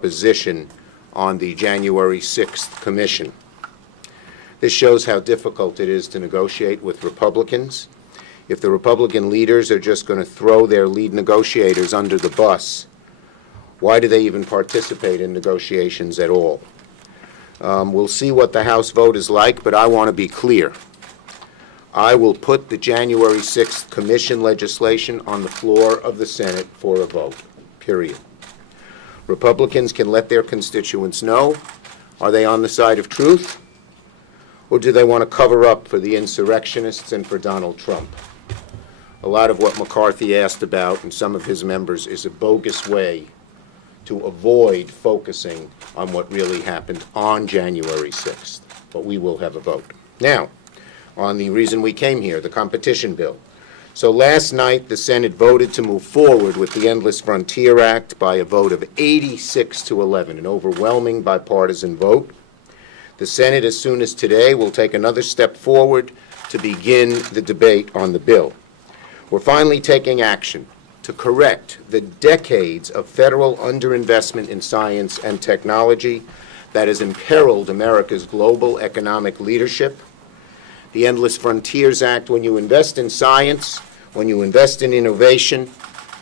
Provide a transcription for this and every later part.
position on the January 6th commission. This shows how difficult it is to negotiate with Republicans. If the Republican leaders are just going to throw their lead negotiators under the bus, why do they even participate in negotiations at all? We'll see what the House vote is like, but I want to be clear. I will put the January 6th commission legislation on the floor of the Senate for a vote, period. Republicans can let their constituents know, are they on the side of truth, or do they want to cover up for the insurrectionists and for Donald Trump? A lot of what McCarthy asked about, and some of his members, is a bogus way to avoid focusing on what really happened on January 6th. But we will have a vote. Now, on the reason we came here, the competition bill. So last night, the Senate voted to move forward with the Endless Frontier Act by a vote of 86 to 11, an overwhelming bipartisan vote. The Senate, as soon as today, will take another step forward to begin the debate on the bill. We're finally taking action to correct the decades of federal underinvestment in science and technology that has imperiled America's global economic leadership. The Endless Frontiers Act, when you invest in science, when you invest in innovation,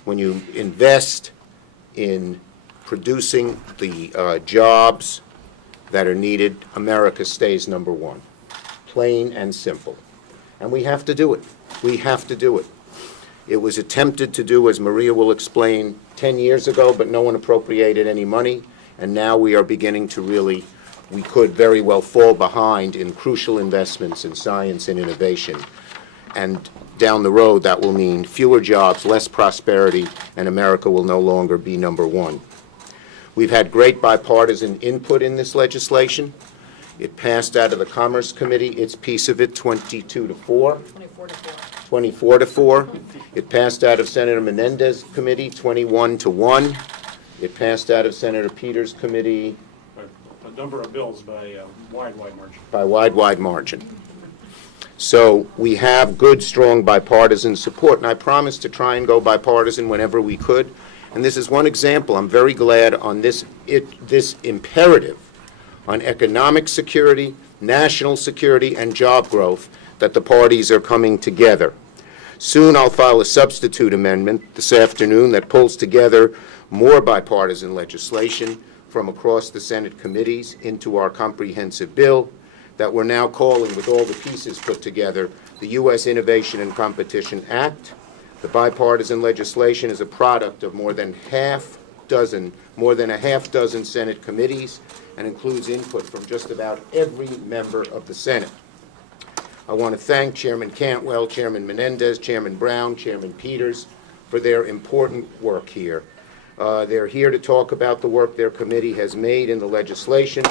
when you invest in producing the jobs that are needed, America stays number one. Plain and simple. And we have to do it. We have to do it. It was attempted to do, as Maria will explain, 10 years ago, but no one appropriated any money. And now we are beginning to really, we could very well fall behind in crucial investments in science and innovation. And down the road, that will mean fewer jobs, less prosperity, and America will no longer be number one. We've had great bipartisan input in this legislation. It passed out of the Commerce Committee, its piece of it, 22 to 4. 24 to 4. It passed out of Senator Menendez's committee, 21 to 1. It passed out of Senator Peters' committee. A number of bills by a wide margin. By wide margin. So we have good, strong bipartisan support, and I promised to try and go bipartisan whenever we could. And this is one example. I'm very glad on this imperative on economic security, national security, and job growth that the parties are coming together. Soon I'll file a substitute amendment this afternoon that pulls together more bipartisan legislation from across the Senate committees into our comprehensive bill that we're now calling, with all the pieces put together, the U.S. Innovation and Competition Act. The bipartisan legislation is a product of more than a half dozen Senate committees and includes input from just about every member of the Senate. I want to thank Chairman Cantwell, Chairman Menendez, Chairman Brown, Chairman Peters for their important work here. They're here to talk about the work their committee has made in the legislation.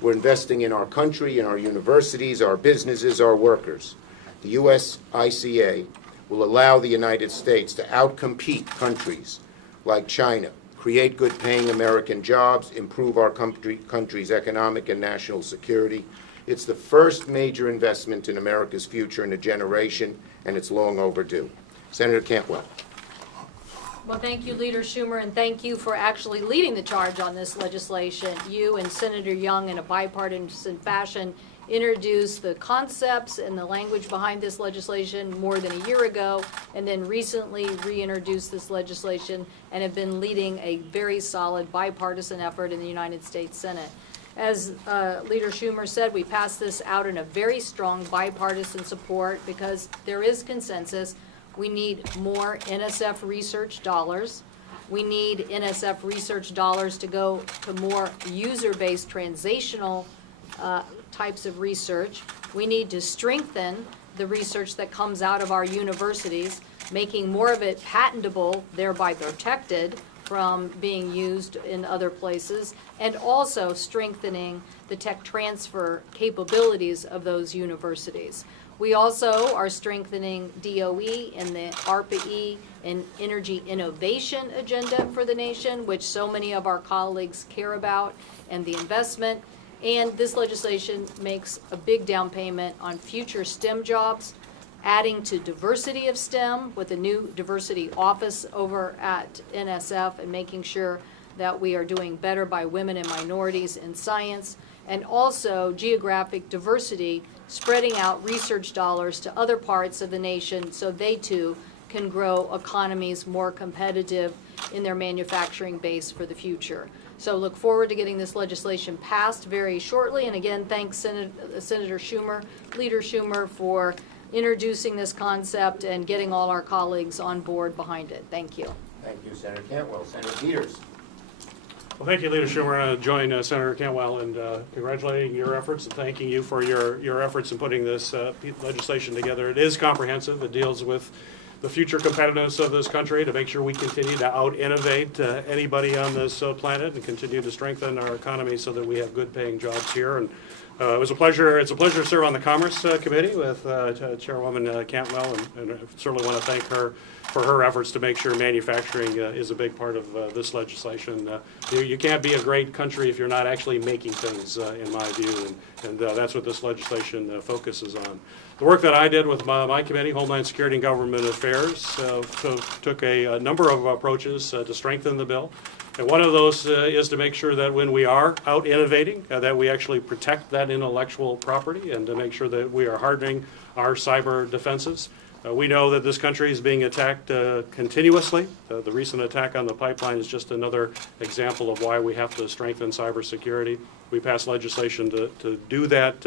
We're investing in our country, in our universities, our businesses, our workers. The U.S. ICA will allow the United States to outcompete countries like China, create good-paying American jobs, improve our country's economic and national security. It's the first major investment in America's future in a generation, and it's long overdue. Senator Cantwell. Well, thank you, Leader Schumer, and thank you for actually leading the charge on this legislation. You and Senator Young, in a bipartisan fashion, introduced the concepts and the language behind this legislation more than a year ago, and then recently reintroduced this legislation and have been leading a very solid bipartisan effort in the United States Senate. As Leader Schumer said, we passed this out in a very strong bipartisan support because there is consensus. We need more NSF research dollars. We need NSF research dollars to go to more user-based translational types of research. We need to strengthen the research that comes out of our universities, making more of it patentable, thereby protected from being used in other places, and also strengthening the tech transfer capabilities of those universities. We also are strengthening DOE and the ARPA-E and energy innovation agenda for the nation, which so many of our colleagues care about, and the investment. And this legislation makes a big down payment on future STEM jobs, adding to diversity of STEM with a new diversity office over at NSF, and making sure that we are doing better by women and minorities in science, and also geographic diversity, spreading out research dollars to other parts of the nation so they too can grow economies more competitive in their manufacturing base for the future. So look forward to getting this legislation passed very shortly. And again, thanks Senator Schumer, Leader Schumer, for introducing this concept and getting all our colleagues on board behind it. Thank you. Thank you, Senator Cantwell. Senator Peters. Well, thank you, Leader Schumer. I join Senator Cantwell in congratulating your efforts and thanking you for your efforts in putting this legislation together. It is comprehensive. It deals with the future competitiveness of this country to make sure we continue to out-innovate anybody on this planet and continue to strengthen our economy so that we have good-paying jobs here. And it's a pleasure to serve on the Commerce Committee with Chairwoman Cantwell, and I certainly want to thank her for her efforts to make sure manufacturing is a big part of this legislation. You can't be a great country if you're not actually making things, in my view, and that's what this legislation focuses on. The work that I did with my committee, Homeland Security and Government Affairs, took a number of approaches to strengthen the bill. And one of those is to make sure that when we are out innovating, that we actually protect that intellectual property and to make sure that we are hardening our cyber defenses. We know that this country is being attacked continuously. The recent attack on the pipeline is just another example of why we have to strengthen cybersecurity. We passed legislation to do that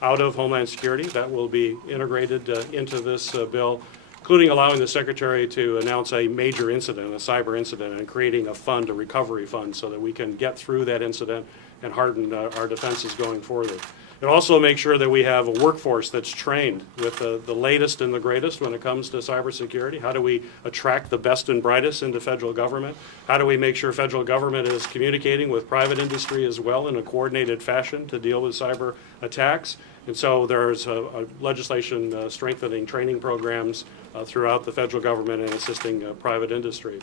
out of Homeland Security. That will be integrated into this bill, including allowing the Secretary to announce a major incident, a cyber incident, and creating a fund, a recovery fund, so that we can get through that incident and harden our defenses going forward. It also makes sure that we have a workforce that's trained with the latest and the greatest when it comes to cybersecurity. How do we attract the best and brightest into federal government? How do we make sure federal government is communicating with private industry as well in a coordinated fashion to deal with cyber attacks? And so there's a legislation strengthening training programs throughout the federal government and assisting private industry.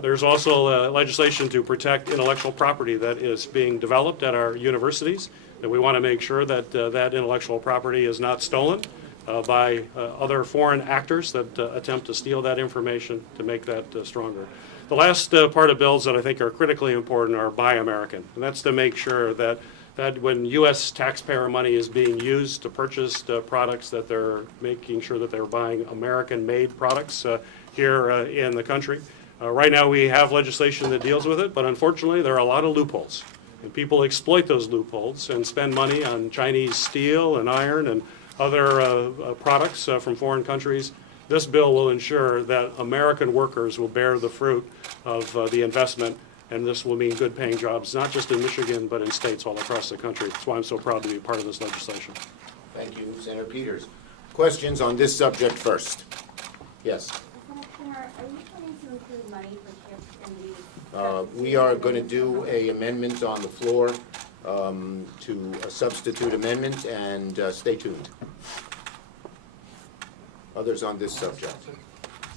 There's also legislation to protect intellectual property that is being developed at our universities. That we want to make sure that that intellectual property is not stolen by other foreign actors that attempt to steal that information to make that stronger. The last part of bills that I think are critically important are Buy American, and that's to make sure that when U.S. taxpayer money is being used to purchase products, that they're making sure that they're buying American-made products here in the country. Right now we have legislation that deals with it, but unfortunately there are a lot of loopholes. And people exploit those loopholes and spend money on Chinese steel and iron and other products from foreign countries. This bill will ensure that American workers will bear the fruit of the investment, and this will mean good-paying jobs, not just in Michigan, but in states all across the country. That's why I'm so proud to be part of this legislation. Thank you, Senator Peters. Questions on this subject first? Yes. Senator, are you planning to include money for chips in these? We are going to do an amendment on the floor to a substitute amendment, and stay tuned. Others on this subject?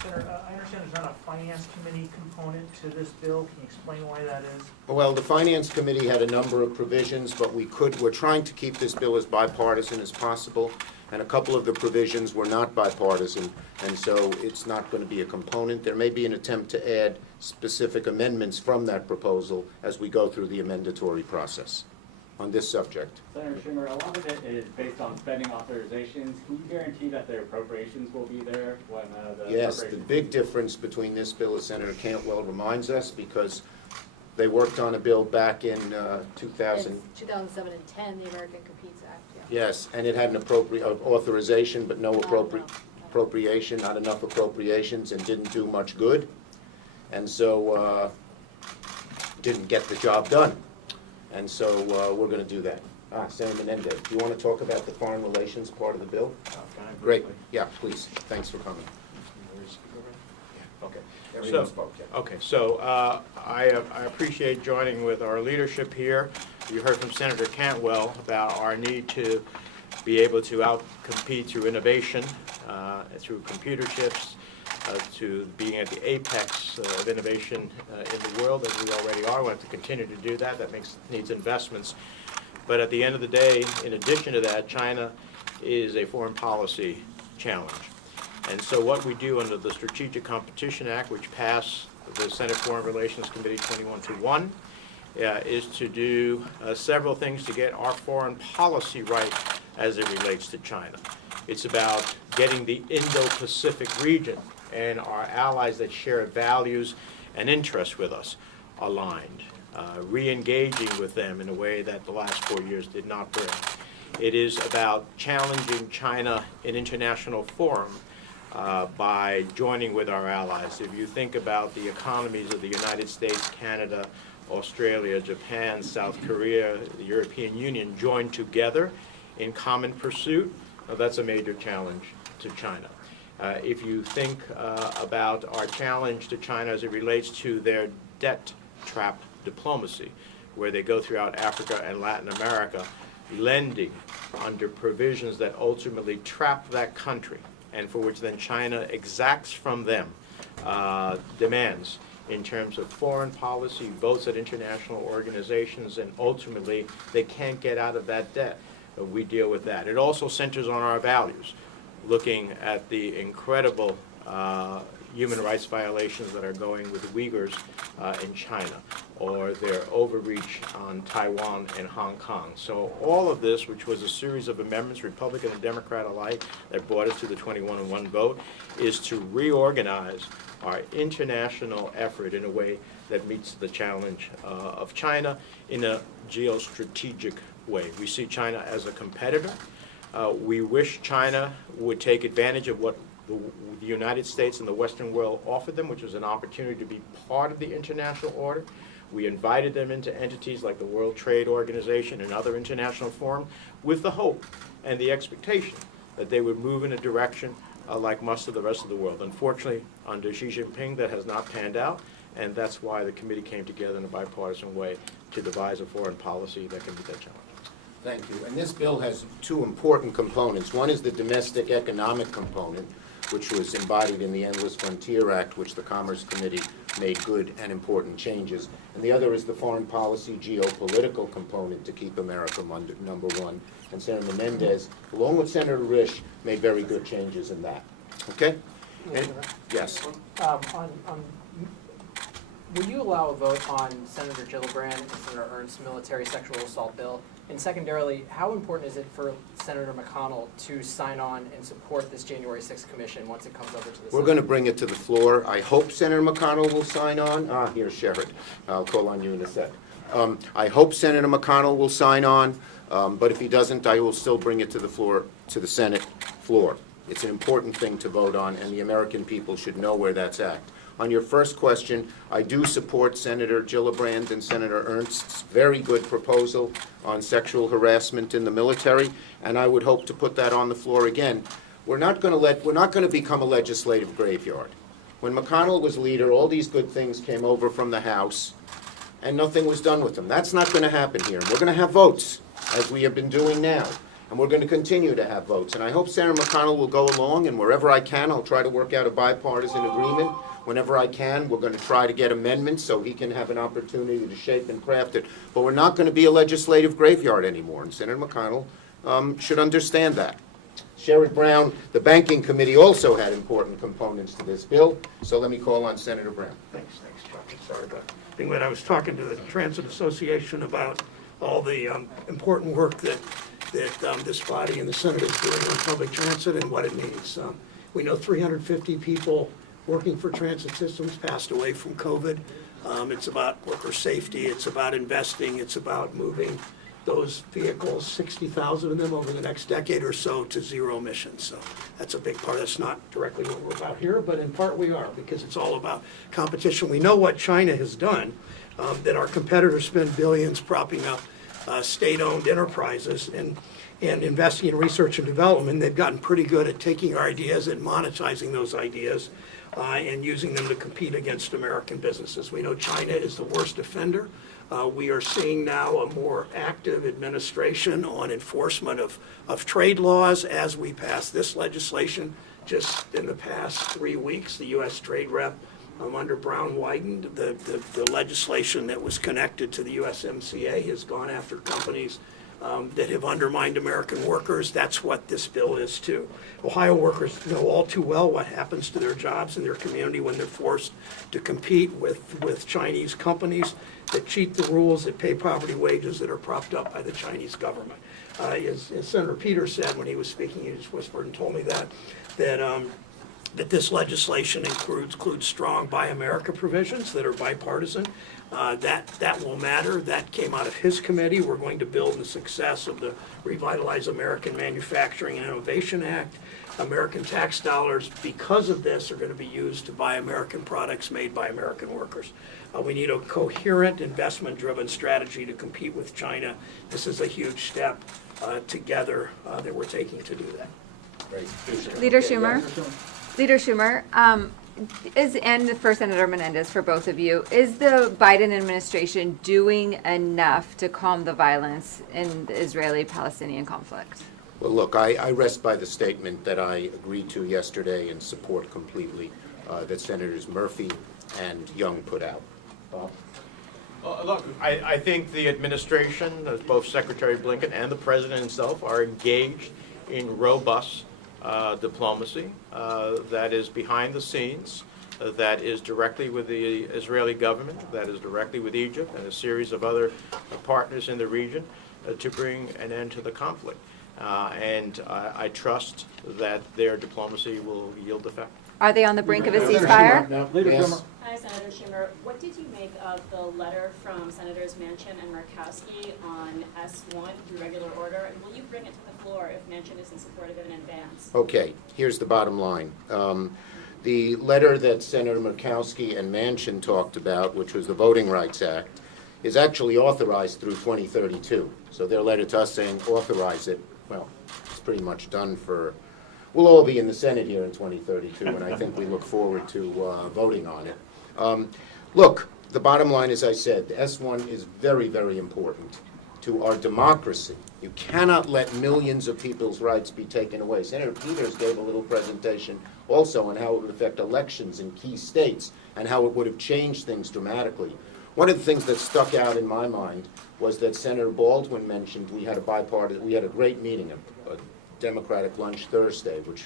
Senator, I understand there's not a finance committee component to this bill. Can you explain why that is? Well, the Finance Committee had a number of provisions, but we're trying to keep this bill as bipartisan as possible, and a couple of the provisions were not bipartisan, and so it's not going to be a component. There may be an attempt to add specific amendments from that proposal as we go through the amendatory process on this subject. Senator Schumer, a lot of it is based on spending authorizations. Can you guarantee that their appropriations will be there when the Yes, the big difference between this bill, as Senator Cantwell reminds us, because they worked on a bill back in 2000. In 2007 and 10, the American Competes Act, yeah. Yes, and it had an authorization, but no No. appropriation, not enough appropriations, and didn't do much good. And so didn't get the job done. And so we're going to do that. Senator Menendez, do you want to talk about the foreign relations part of the bill? Great. Yeah, please. Thanks for coming. Okay. Everyone spoke, yeah. Okay, so I appreciate joining with our leadership here. You heard from Senator Cantwell about our need to be able to out-compete through innovation, through computer chips, to being at the apex of innovation in the world, as we already are. We have to continue to do that. That needs investments. But at the end of the day, in addition to that, China is a foreign policy challenge. And so what we do under the Strategic Competition Act, which passed the Senate Foreign Relations Committee 21-1 is to do several things to get our foreign policy right as it relates to China. It's about getting the Indo-Pacific region and our allies that share values and interests with us aligned, re-engaging with them in a way that the last 4 years did not bring. It is about challenging China in international forum by joining with our allies. If you think about the economies of the United States, Canada, Australia, Japan, South Korea, the European Union joined together in common pursuit, that's a major challenge to China. If you think about our challenge to China as it relates to their debt trap diplomacy, where they go throughout Africa and Latin America, lending under provisions that ultimately trap that country, and for which then China exacts from them demands in terms of foreign policy, votes at international organizations, and ultimately they can't get out of that debt. We deal with that. It also centers on our values, looking at the incredible human rights violations that are going with Uyghurs in China, or their overreach on Taiwan and Hong Kong. So all of this, which was a series of amendments, Republican and Democrat alike, that brought us to the 21-1 vote, is to reorganize our international effort in a way that meets the challenge of China in a geostrategic way. We see China as a competitor. We wish China would take advantage of what the United States and the Western world offered them, which was an opportunity to be part of the international order. We invited them into entities like the World Trade Organization and other international forums with the hope and the expectation that they would move in a direction like most of the rest of the world. Unfortunately, under Xi Jinping, that has not panned out, and that's why the committee came together in a bipartisan way to devise a foreign policy that can meet that challenge. Thank you. And this bill has two important components. One is the domestic economic component, which was embodied in the Endless Frontier Act, which the Commerce Committee made good and important changes. And the other is the foreign policy geopolitical component to keep America number one. And Senator Menendez, along with Senator Risch, made very good changes in that. Okay? Yes. Will you allow a vote on Senator Gillibrand and Senator Ernst's military sexual assault bill? And secondarily, how important is it for Senator McConnell to sign on and support this January 6th commission once it comes over to the Senate? We're going to bring it to the floor. I hope Senator McConnell will sign on. Here's Sherrod. I'll call on you in a sec. I hope Senator McConnell will sign on, but if he doesn't, I will still bring it to the floor, to the Senate floor. It's an important thing to vote on, and the American people should know where that's at. On your first question, I do support Senator Gillibrand and Senator Ernst's very good proposal on sexual harassment in the military, and I would hope to put that on the floor again. We're not going to become a legislative graveyard. When McConnell was leader, all these good things came over from the House, and nothing was done with them. That's not going to happen here. We're going to have votes, as we have been doing now, and we're going to continue to have votes. And I hope Senator McConnell will go along, and wherever I can, I'll try to work out a bipartisan agreement. Whenever I can, we're going to try to get amendments so he can have an opportunity to shape and craft it. But we're not going to be a legislative graveyard anymore, and Senator McConnell should understand that. Sherrod Brown, the Banking Committee also had important components to this bill, so let me call on Senator Brown. Thanks, Chuck. Sorry about being late. I was talking to the Transit Association about all the important work that this body and the Senate is doing on public transit and what it means. We know 350 people working for transit systems passed away from COVID. It's about worker safety, it's about investing, it's about moving those vehicles, 60,000 of them over the next decade or so, to zero emissions. So that's a big part. That's not directly what we're about here, but in part we are, because it's all about competition. We know what China has done, that our competitors spend billions propping up state-owned enterprises and investing in research and development. They've gotten pretty good at taking our ideas and monetizing those ideas and using them to compete against American businesses. We know China is the worst offender. We are seeing now a more active administration on enforcement of trade laws as we pass this legislation. Just in the past 3 weeks, the U.S. Trade Rep under Brown Wyden, the legislation that was connected to the USMCA has gone after companies that have undermined American workers. That's what this bill is too. Ohio workers know all too well what happens to their jobs in their community when they're forced to compete with Chinese companies that cheat the rules, that pay poverty wages that are propped up by the Chinese government. As Senator Peters said when he was speaking, he just whispered and told me that this legislation includes strong Buy America provisions that are bipartisan. That will matter. That came out of his committee. We're going to build the success of the Revitalize American Manufacturing and Innovation Act. American tax dollars, because of this, are going to be used to buy American products made by American workers. We need a coherent, investment-driven strategy to compete with China. This is a huge step together that we're taking to do that. Leader Schumer. Leader Schumer, and for Senator Menendez, for both of you, is the Biden administration doing enough to calm the violence in the Israeli-Palestinian conflict? Well, look, I rest by the statement that I agreed to yesterday and support completely that Senators Murphy and Young put out. Bob? Look, I think the administration, both Secretary Blinken and the President himself, are engaged in robust diplomacy that is behind the scenes, that is directly with the Israeli government, that is directly with Egypt and a series of other partners in the region to bring an end to the conflict. And I trust that their diplomacy will yield effect. Are they on the brink of a ceasefire? Yes. Hi, Senator Schumer. What did you make of the letter from Senators Manchin and Murkowski on S1 through regular order? And will you bring it to the floor if Manchin is in support of it in advance? Okay, here's the bottom line. The letter that Senator Murkowski and Manchin talked about, which was the Voting Rights Act, is actually authorized through 2032. So their letter to us saying authorize it, well, it's pretty much done for, we'll all be in the Senate here in 2032, and I think we look forward to voting on it. Look, the bottom line, as I said, the S1 is very, very important to our democracy. You cannot let millions of people's rights be taken away. Senator Peters gave a little presentation also on how it would affect elections in key states and how it would have changed things dramatically. One of the things that stuck out in my mind was that Senator Baldwin mentioned we had a great meeting, a Democratic lunch Thursday, which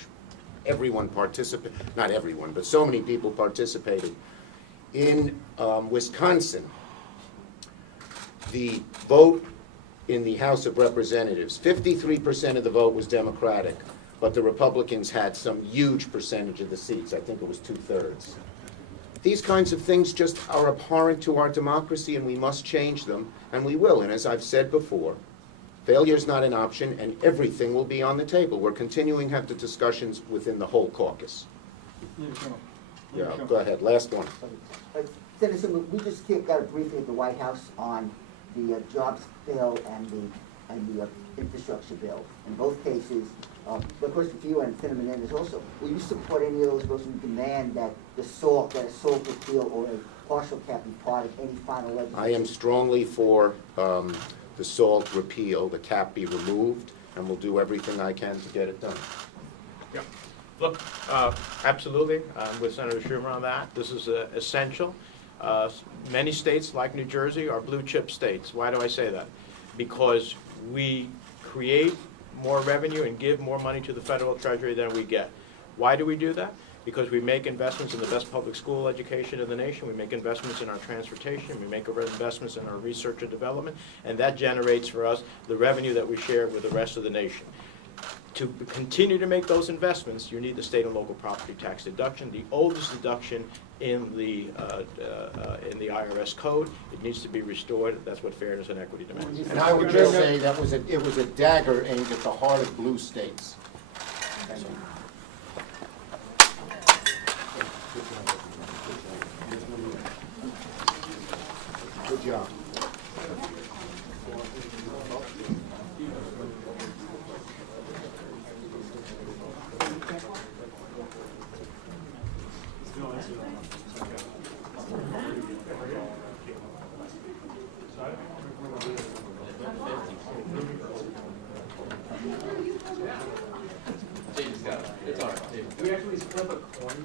everyone participated, not everyone, but so many people participated. In Wisconsin, the vote in the House of Representatives, 53% of the vote was Democratic, but the Republicans had some huge percentage of the seats. I think it was 2/3. These kinds of things just are abhorrent to our democracy, and we must change them, and we will. And as I've said before, failure is not an option, and everything will be on the table. We're continuing to have the discussions within the whole caucus. Yeah, go ahead. Last one. Senator, we just got a briefing at the White House on the jobs bill and the infrastructure bill. In both cases, of course, for you and Senator Menendez also, will you support any of those bills and demand that a SALT repeal or a partial cap be part of any final legislation? I am strongly for the SALT repeal, the cap be removed, and we'll do everything I can to get it done. Yeah. Look, absolutely, I'm with Senator Schumer on that. This is essential. Many states, like New Jersey, are blue chip states. Why do I say that? Because we create more revenue and give more money to the federal treasury than we get. Why do we do that? Because we make investments in the best public school education in the nation, we make investments in our transportation, we make investments in our research and development, and that generates for us the revenue that we share with the rest of the nation. To continue to make those investments, you need the state and local property tax deduction, the oldest deduction in the IRS code. It needs to be restored. That's what fairness and equity demands. And I would just say that it was a dagger aimed at the heart of blue states. Thank you. Good job. We actually flip a coin.